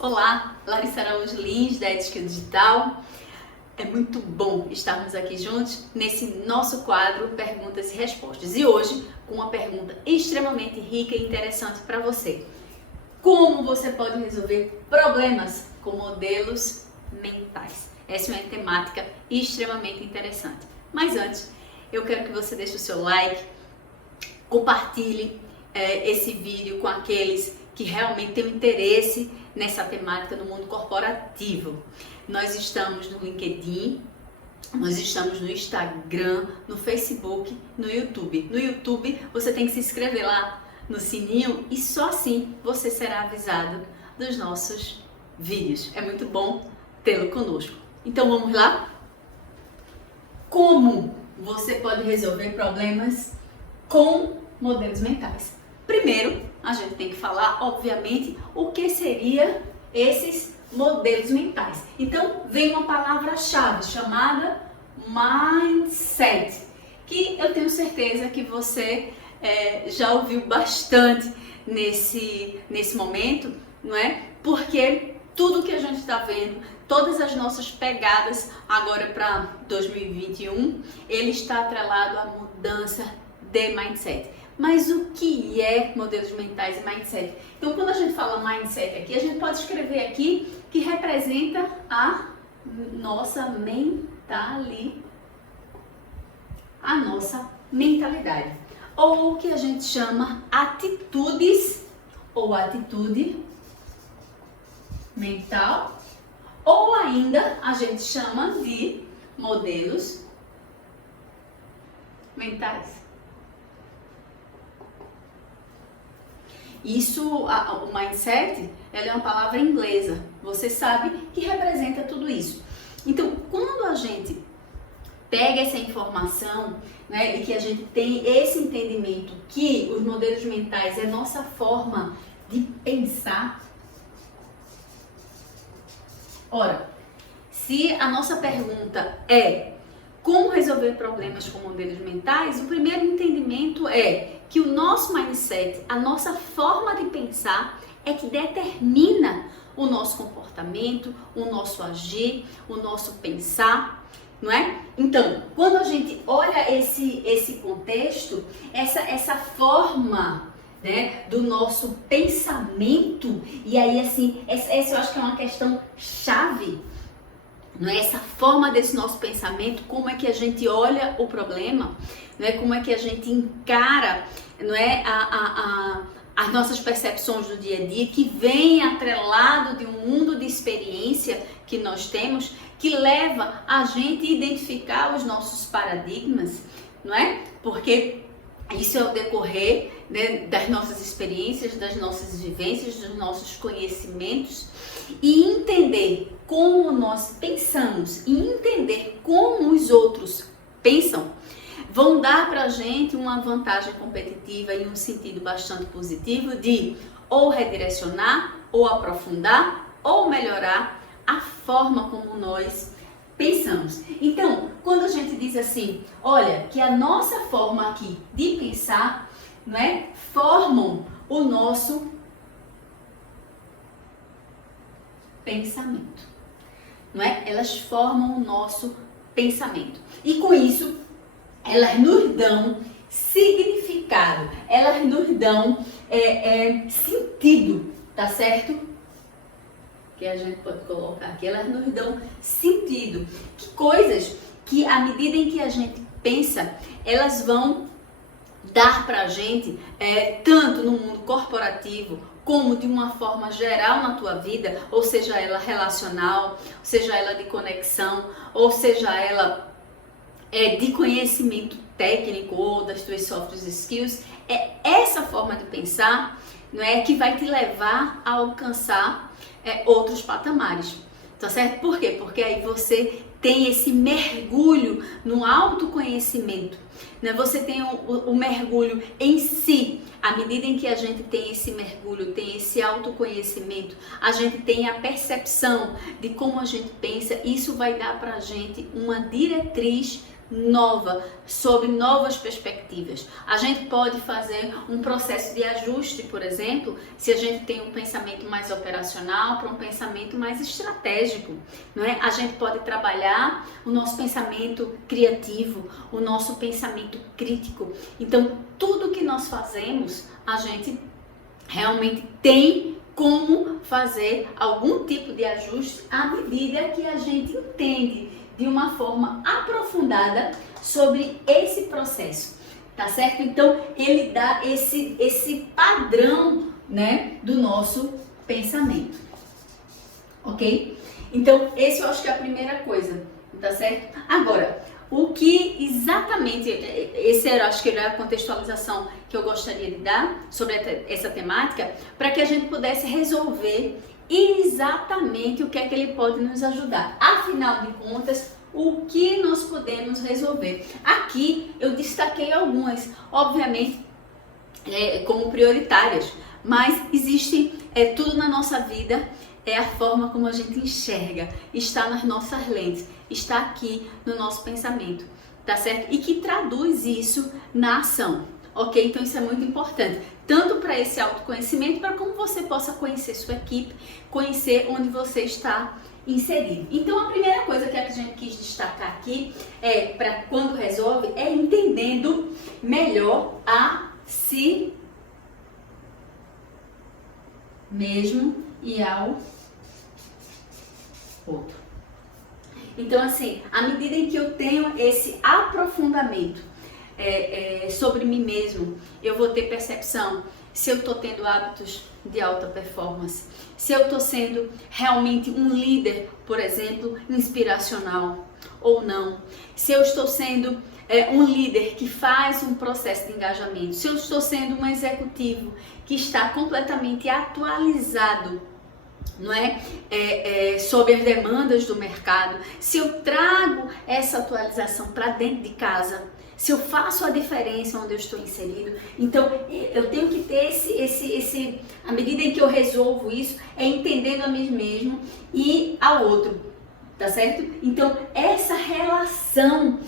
Olá, Larissa Araújo Lins, da Ética Digital. É muito bom estarmos aqui juntos nesse nosso quadro Perguntas e Respostas. E hoje, com uma pergunta extremamente rica e interessante para você. Como você pode resolver problemas com modelos mentais? Essa é uma temática extremamente interessante. Mas antes, eu quero que você deixe o seu like, compartilhe esse vídeo com aqueles que realmente têm interesse nessa temática no mundo corporativo. Nós estamos no LinkedIn, nós estamos no Instagram, no Facebook, no YouTube. No YouTube você tem que se inscrever lá no sininho e só assim você será avisado dos nossos vídeos. É muito bom tê-lo conosco. Então vamos lá? Como você pode resolver problemas com modelos mentais? Primeiro, a gente tem que falar, obviamente, o que seria esses modelos mentais. Então, vem uma palavra-chave chamada mindset, que eu tenho certeza que você já ouviu bastante nesse momento, não é? Porque tudo que a gente está vendo, todas as nossas pegadas agora para 2021, ele está atrelado à mudança de mindset. Mas o que é modelos mentais e mindset? Então, quando a gente fala mindset aqui, a gente pode escrever aqui que representa a nossa mentalidade. Ou o que a gente chama atitudes ou atitude mental, ou ainda a gente chama de modelos mentais. O mindset, ela é uma palavra inglesa, você sabe que representa tudo isso. Então, quando a gente pega essa informação, né, e que a gente tem esse entendimento que os modelos mentais é nossa forma de pensar. Ora, se a nossa pergunta é como resolver problemas com modelos mentais, o primeiro entendimento é que o nosso mindset, a nossa forma de pensar, é que determina o nosso comportamento, o nosso agir, o nosso pensar, não é? Então, quando a gente olha esse contexto, essa forma, né, do nosso pensamento, e aí assim, essa eu acho que é uma questão chave, não é? Essa forma desse nosso pensamento, como é que a gente olha o problema, não é? Como é que a gente encara, não é? As nossas percepções do dia a dia, que vem atrelado de um mundo de experiência que nós temos, que leva a gente a identificar os nossos paradigmas, não é? Porque isso é o decorrer, né, das nossas experiências, das nossas vivências, dos nossos conhecimentos, e entender como nós pensamos e entender como os outros pensam vão dar para a gente uma vantagem competitiva em um sentido bastante positivo de ou redirecionar, ou aprofundar, ou melhorar a forma como nós pensamos. Então, quando a gente diz assim, olha, que a nossa forma aqui de pensar, não é, formam o nosso pensamento, não é? Elas formam o nosso pensamento. E com isso, elas nos dão significado, elas nos dão sentido, tá certo? Que a gente pode colocar aqui, elas nos dão sentido. Que coisas que, à medida em que a gente pensa, elas vão dar pra gente, tanto no mundo corporativo, como de uma forma geral na tua vida, ou seja ela relacional, seja ela de conexão, ou seja ela de conhecimento técnico ou das tuas soft skills. É essa forma de pensar, não é, que vai te levar a alcançar outros patamares, tá certo? Por quê? Porque aí você tem esse mergulho no autoconhecimento, né? Você tem o mergulho em si. À medida em que a gente tem esse mergulho, tem esse autoconhecimento, a gente tem a percepção de como a gente pensa, isso vai dar pra gente uma diretriz nova, sobre novas perspectivas. A gente pode fazer um processo de ajuste, por exemplo, se a gente tem um pensamento mais operacional para um pensamento mais estratégico, não é? A gente pode trabalhar o nosso pensamento criativo, o nosso pensamento crítico. Então, tudo que nós fazemos, a gente realmente tem como fazer algum tipo de ajuste à medida que a gente entende de uma forma aprofundada sobre esse processo, tá certo? Então, ele dá esse padrão, né, do nosso pensamento, ok? Então, esse eu acho que é a primeira coisa, tá certo? Agora, o que exatamente, esse era, acho que era a contextualização que eu gostaria de dar sobre essa temática, para que a gente pudesse resolver exatamente o que é que ele pode nos ajudar. Afinal de contas, o que nós podemos resolver? Aqui eu destaquei algumas, obviamente, como prioritárias, mas existe tudo na nossa vida, é a forma como a gente enxerga, está nas nossas lentes, está aqui no nosso pensamento, tá certo? E que traduz isso na ação, ok? Então isso é muito importante, tanto para esse autoconhecimento, para como você possa conhecer sua equipe, conhecer onde você está inserido. Então a primeira coisa que a gente quis destacar aqui, para quando resolve, é entendendo melhor a si mesmo e ao outro. Então, assim, à medida em que eu tenho esse aprofundamento sobre mim mesmo, eu vou ter percepção se eu estou tendo hábitos de alta performance, se eu estou sendo realmente um líder, por exemplo, inspiracional ou não, se eu estou sendo um líder que faz um processo de engajamento, se eu estou sendo um executivo que está completamente atualizado, não é? Sobre as demandas do mercado, se eu trago essa atualização para dentro de casa, se eu faço a diferença onde eu estou inserido. Então eu tenho que ter à medida em que eu resolvo isso, entendendo a mim mesmo e ao outro, tá certo? Então essa relação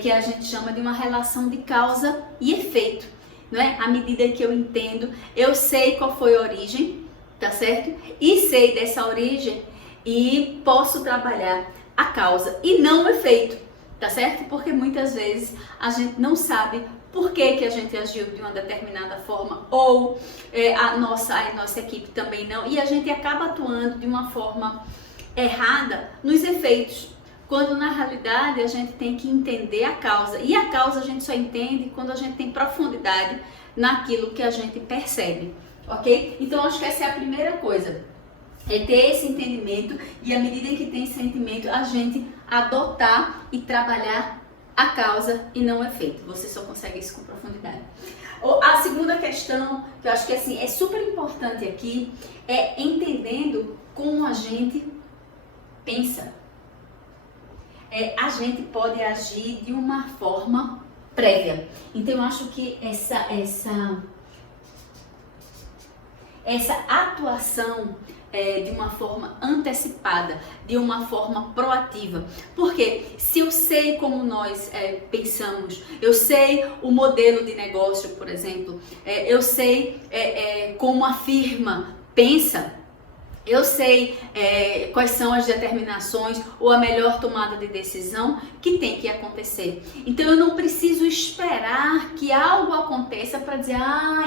que a gente chama de uma relação de causa e efeito, não é? À medida que eu entendo, eu sei qual foi a origem, tá certo? E sei dessa origem e posso trabalhar a causa e não o efeito, tá certo? Porque muitas vezes a gente não sabe por que a gente agiu de uma determinada forma ou a nossa equipe também não, e a gente acaba atuando de uma forma errada nos efeitos, quando na realidade a gente tem que entender a causa, e a causa a gente só entende quando a gente tem profundidade naquilo que a gente percebe. Ok? Então acho que essa é a primeira coisa, é ter esse entendimento, e à medida que tem esse entendimento, a gente adotar e trabalhar a causa e não o efeito. Você só consegue isso com profundidade. A segunda questão, que eu acho que assim, é super importante aqui, é entendendo como a gente pensa. A gente pode agir de uma forma prévia. Então eu acho que essa atuação de uma forma antecipada, de uma forma proativa. Porque se eu sei como nós pensamos, eu sei o modelo de negócio, por exemplo, eu sei como a firma pensa, eu sei quais são as determinações ou a melhor tomada de decisão que tem que acontecer. Então eu não preciso esperar que algo aconteça para dizer,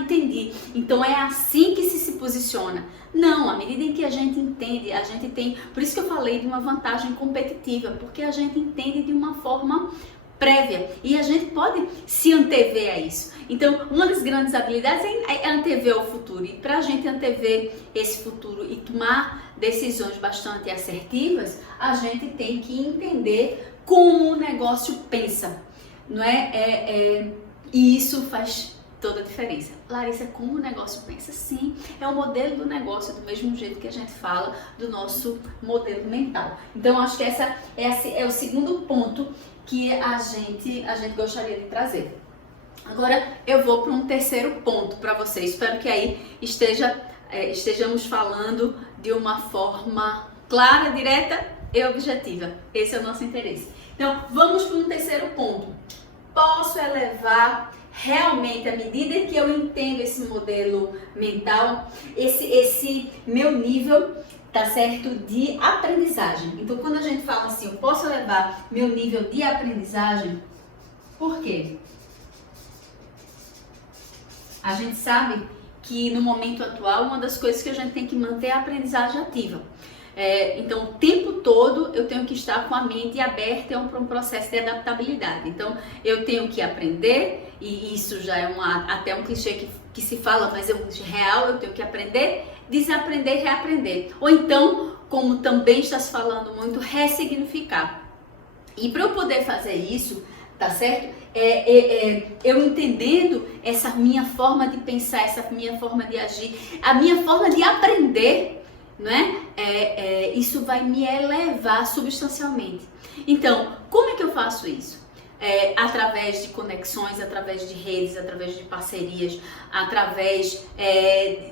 entendi, então é assim que se posiciona. Não, à medida em que a gente entende, a gente tem, por isso que eu falei de uma vantagem competitiva, porque a gente entende de uma forma prévia e a gente pode se antever a isso. Então, uma das grandes habilidades é antever o futuro, e para a gente antever esse futuro e tomar decisões bastante assertivas, a gente tem que entender como o negócio pensa, não é? E isso faz toda a diferença. Larissa, como o negócio pensa? Sim, é o modelo do negócio, do mesmo jeito que a gente fala do nosso modelo mental. Então, acho que esse é o segundo ponto que a gente gostaria de trazer. Agora eu vou para um terceiro ponto para vocês. Espero que aí estejamos falando de uma forma clara, direta e objetiva. Esse é o nosso interesse. Então, vamos para um terceiro ponto. Posso elevar realmente, à medida que eu entendo esse modelo mental, esse meu nível, tá certo, de aprendizagem. Então, quando a gente fala assim, eu posso elevar meu nível de aprendizagem, por quê? A gente sabe que no momento atual, uma das coisas que a gente tem que manter é a aprendizagem ativa. Então, o tempo todo eu tenho que estar com a mente aberta para um processo de adaptabilidade. Então, eu tenho que aprender, e isso já é até um clichê que se fala, mas real, eu tenho que aprender, desaprender, reaprender. Ou então, como também está se falando muito, ressignificar. E para eu poder fazer isso, tá certo? Eu entendendo essa minha forma de pensar, essa minha forma de agir, a minha forma de aprender, não é? Isso vai me elevar substancialmente. Então, como é que eu faço isso? Através de conexões, através de redes, através de parcerias, através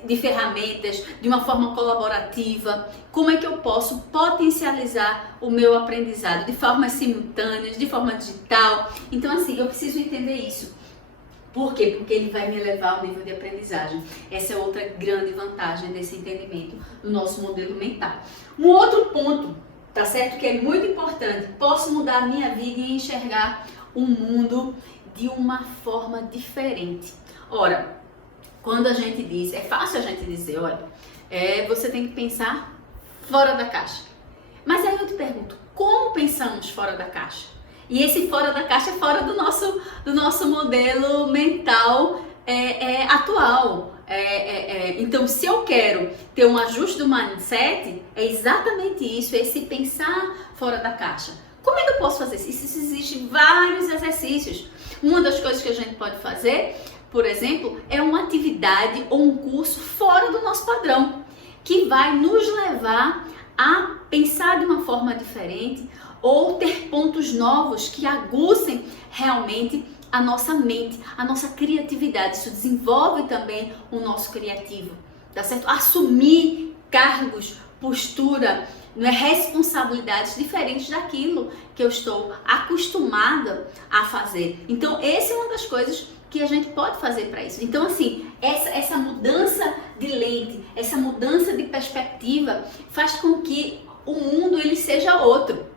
de ferramentas, de uma forma colaborativa. Como é que eu posso potencializar o meu aprendizado de formas simultâneas, de forma digital? Então, assim, eu preciso entender isso. Por quê? Porque ele vai me elevar ao nível de aprendizagem. Essa é outra grande vantagem desse entendimento do nosso modelo mental. Um outro ponto, tá certo? Que é muito importante. Posso mudar a minha vida e enxergar o mundo de uma forma diferente. Ora, quando a gente diz, é fácil a gente dizer, olha, você tem que pensar fora da caixa. Mas aí eu te pergunto, como pensamos fora da caixa? E esse fora da caixa é fora do nosso modelo mental atual. Então, se eu quero ter um ajuste do mindset, é exatamente isso, esse pensar fora da caixa. Como é que eu posso fazer isso? Existem vários exercícios. Uma das coisas que a gente pode fazer, por exemplo, é uma atividade ou um curso fora do nosso padrão, que vai nos levar a pensar de uma forma diferente ou ter pontos novos que aguçem realmente a nossa mente, a nossa criatividade. Isso desenvolve também o nosso criativo, tá certo? Assumir cargos, postura, responsabilidades diferentes daquilo que eu estou acostumada a fazer. Então, essa é uma das coisas que a gente pode fazer para isso. Então, assim, essa mudança de lente, essa mudança de perspectiva faz com que o mundo ele seja outro.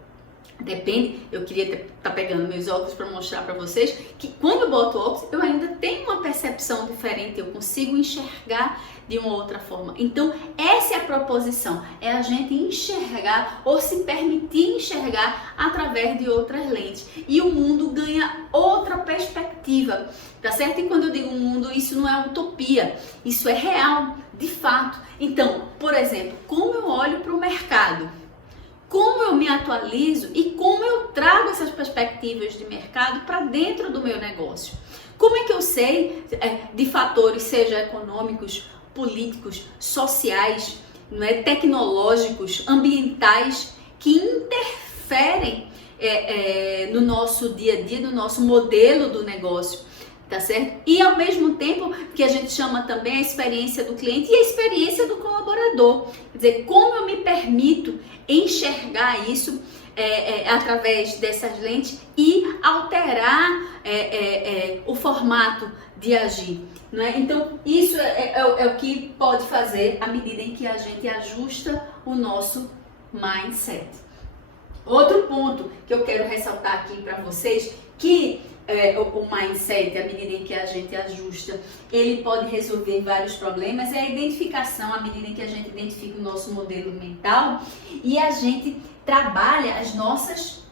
Depende, eu queria estar pegando meus óculos para mostrar para vocês que quando eu boto óculos eu ainda tenho uma percepção diferente, eu consigo enxergar de uma outra forma. Então essa é a proposição, é a gente enxergar ou se permitir enxergar através de outras lentes. E o mundo ganha outra perspectiva, tá certo? E quando eu digo mundo, isso não é utopia, isso é real, de fato. Então, por exemplo, como eu olho para o mercado, como eu me atualizo e como eu trago essas perspectivas de mercado para dentro do meu negócio. Como é que eu sei de fatores, seja econômicos, políticos, sociais, tecnológicos, ambientais, que interferem no nosso dia a dia, no nosso modelo do negócio, tá certo? E ao mesmo tempo que a gente chama também a experiência do cliente e a experiência do colaborador. Quer dizer, como eu me permito enxergar isso através dessas lentes e alterar o formato de agir, não é? Então, isso é o que pode fazer à medida em que a gente ajusta o nosso mindset. Outro ponto que eu quero ressaltar aqui para vocês, que o mindset, à medida em que a gente ajusta, ele pode resolver vários problemas, é a identificação, à medida em que a gente identifica o nosso modelo mental e a gente trabalha as nossas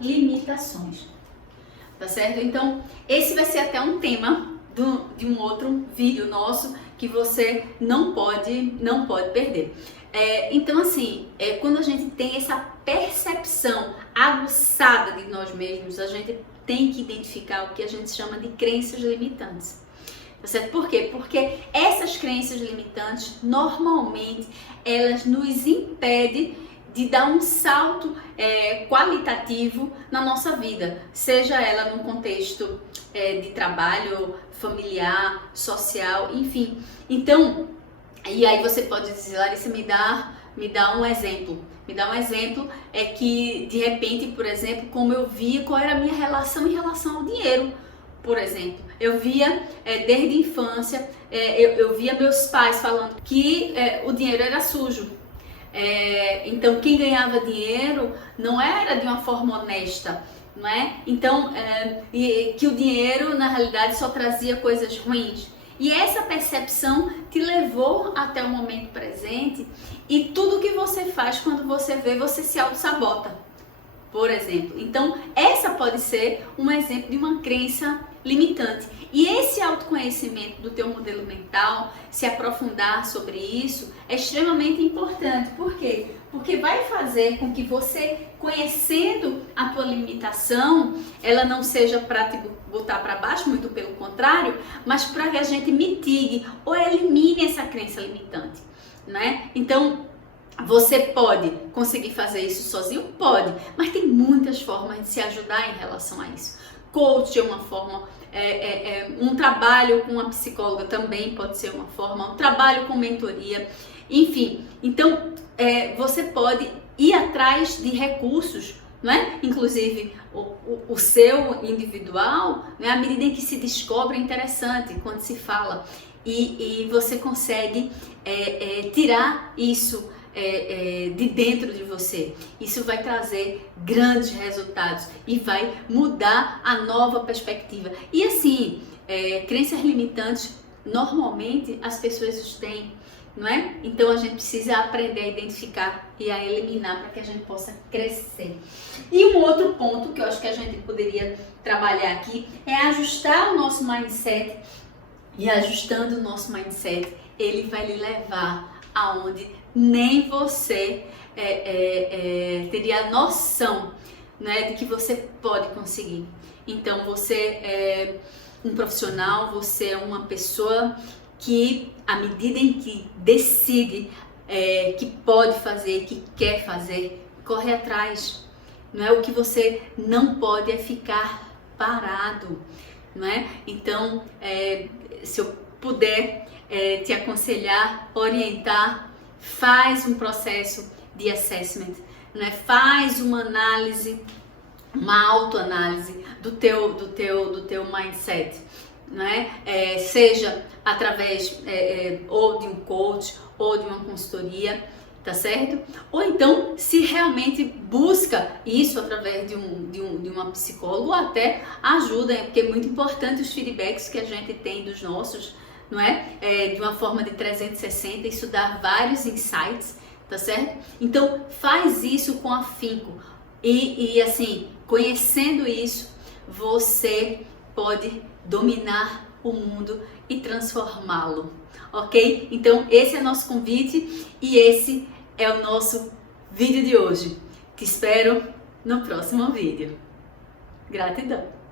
limitações, tá certo? Então, esse vai ser até um tema de um outro vídeo nosso que você não pode perder. Então, assim, quando a gente tem essa percepção aguçada de nós mesmos, a gente tem que identificar o que a gente chama de crenças limitantes. Tá certo? Por quê? Porque essas crenças limitantes, normalmente, elas nos impedem de dar um salto qualitativo na nossa vida, seja ela num contexto de trabalho, familiar, social, enfim. Então, E aí você pode dizer, Larissa, me dá um exemplo. Me dá um exemplo é que, de repente, por exemplo, como eu via, qual era a minha relação em relação ao dinheiro, por exemplo. Eu via, desde a infância, eu via meus pais falando que o dinheiro era sujo. Então, quem ganhava dinheiro não era de uma forma honesta, não é? Então, que o dinheiro, na realidade, só trazia coisas ruins. E essa percepção te levou até o momento presente e tudo que você faz quando você vê, você se auto-sabota, por exemplo. Então, essa pode ser um exemplo de uma crença limitante. E esse autoconhecimento do teu modelo mental, se aprofundar sobre isso, é extremamente importante. Por quê? Porque vai fazer com que você, conhecendo a tua limitação, ela não seja para te botar para baixo, muito pelo contrário, mas para que a gente mitigue ou elimine essa crença limitante, né? Então, você pode conseguir fazer isso sozinho? Pode, mas tem muitas formas de se ajudar em relação a isso. Coach é uma forma, um trabalho com uma psicóloga também pode ser uma forma, um trabalho com mentoria, enfim. Então, você pode ir atrás de recursos, não é? Inclusive o seu individual, né? À medida em que se descobre, é interessante quando se fala e você consegue tirar isso de dentro de você. Isso vai trazer grandes resultados e vai mudar a nova perspectiva. E assim, crenças limitantes, normalmente as pessoas os têm, não é? Então a gente precisa aprender a identificar e a eliminar para que a gente possa crescer. E um outro ponto que eu acho que a gente poderia trabalhar aqui é ajustar o nosso mindset. E ajustando o nosso mindset, ele vai lhe levar aonde nem você teria a noção, né, de que você pode conseguir. Então você é um profissional, você é uma pessoa que, à medida em que decide que pode fazer, que quer fazer, corre atrás. Não é? O que você não pode é ficar parado, não é? Então, se eu puder te aconselhar, orientar, faz um processo de assessment, né? Faz uma análise, uma autoanálise do teu mindset, né? Seja através ou de um coach ou de uma consultoria, tá certo? Ou então, se realmente busca isso através de uma psicóloga, ou até ajuda, porque é muito importante os feedbacks que a gente tem dos nossos, não é? De uma forma de 360, isso dá vários insights, tá certo? Então, faz isso com afinco. E assim, conhecendo isso, você pode dominar o mundo e transformá-lo, ok? Então, esse é o nosso convite e esse é o nosso vídeo de hoje. Te espero no próximo vídeo. Gratidão!